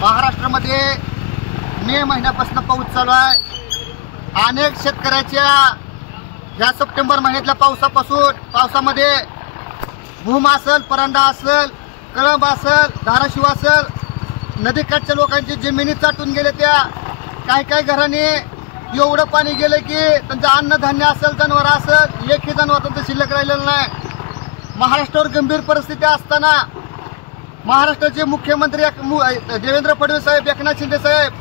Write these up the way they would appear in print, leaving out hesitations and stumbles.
महाराष्ट्रामध्ये मे महिन्यापासून पाऊस चालू आहे। अनेक शेतकऱ्याच्या ह्या सप्टेंबर महिन्यातल्या पावसामध्ये भूम असेल, परांडा असेल, कळंब असेल, धाराशिव असेल, नदीकाठच्या लोकांची जमिनी चाटून गेले। त्या काही घरांनी एवढं पाणी गेलं की त्यांचं अन्नधान्य असेल, जनावर असेल, एकही जनावर त्यांचं शिल्लक राहिलेलं नाही। महाराष्ट्रावर गंभीर परिस्थिती असताना महाराष्ट्राचे मुख्यमंत्री देवेंद्र फडणवीस साहेब, एकनाथ शिंदे साहेब,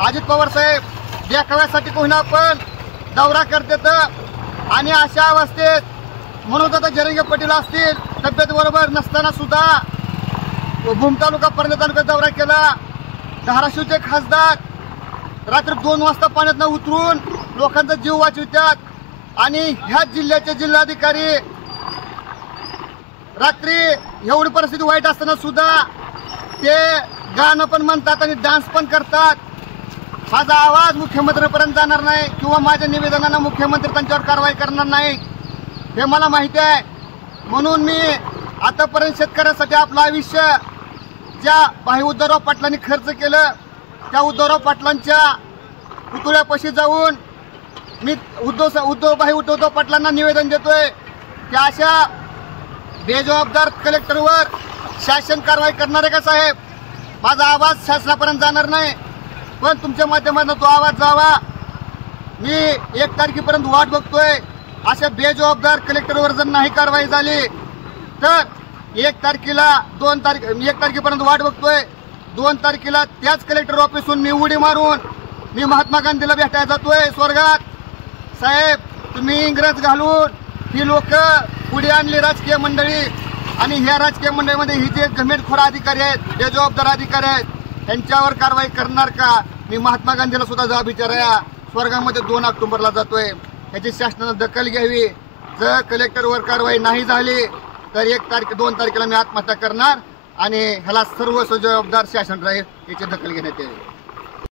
अजित पवार साहेब देखाव्यासाठी कोणा पण दौरा करतात आणि अशा अवस्थेत म्हणून आता जरंगे पाटील असतील तब्येत बरोबर नसताना सुद्धा भूम तालुका, परंडा तालुक्यात दौरा केला। धाराशिवचे खासदार रात्री 2 वाजता पाण्यात उतरून लोकांचा जीव वाचवितात आणि ह्याच जिल्ह्याचे जिल्हाधिकारी रात्री एवढी परिस्थिती वाईट असताना सुद्धा ते गाणं पण म्हणतात आणि डान्स पण करतात। माझा आवाज मुख्यमंत्र्यांपर्यंत जाणार नाही किंवा माझ्या निवेदनानं मुख्यमंत्री त्यांच्यावर कारवाई करणार नाही हे मला माहिती आहे। म्हणून मी आतापर्यंत शेतकऱ्यांसाठी आपलं आयुष्य ज्या भाई उद्धवराव पाटलांनी खर्च केलं त्या उद्धवराव पाटलांच्या पुतळ्यापाशी जाऊन मी उद्धवराव पाटलांना निवेदन देतोय की अशा बेजबाबदार कलेक्टरवर शासन कारवाई करणार आहे का साहेब? माझा आवाज शासनापर्यंत जाणार नाही, पण तुमच्या माध्यमातून तो आवाज जावा। मी 1 तारखेपर्यंत वाट बघतोय। अशा बेजबाबदार कलेक्टरवर जर नाही कारवाई झाली तर 1 तारखेपर्यंत वाट बघतोय। 2 तारखेला त्याच कलेक्टर ऑफिसून मी उडी मारून मी महात्मा गांधीला भेटायला जातोय स्वर्गात। साहेब, तुम्ही इंग्रज घालून ही लोक पुढे आणली राजकीय मंडळी आणि ह्या राजकीय मंडळीमध्ये ही जे घमेटखोर अधिकारी आहेत, बेजबाबदार अधिकारी आहेत, त्यांच्यावर कारवाई करणार का? मी महात्मा गांधीला सुद्धा जाब विचाराया स्वर्गामध्ये 2 ऑक्टोबरला जातोय। ह्याची शासनानं दखल घ्यावी। जर कलेक्टरवर कारवाई नाही झाली तर 2 तारखेला मी आत्महत्या करणार आणि ह्याला सर्व जबाबदार शासन राहील, याची दखल घेण्यात यावी।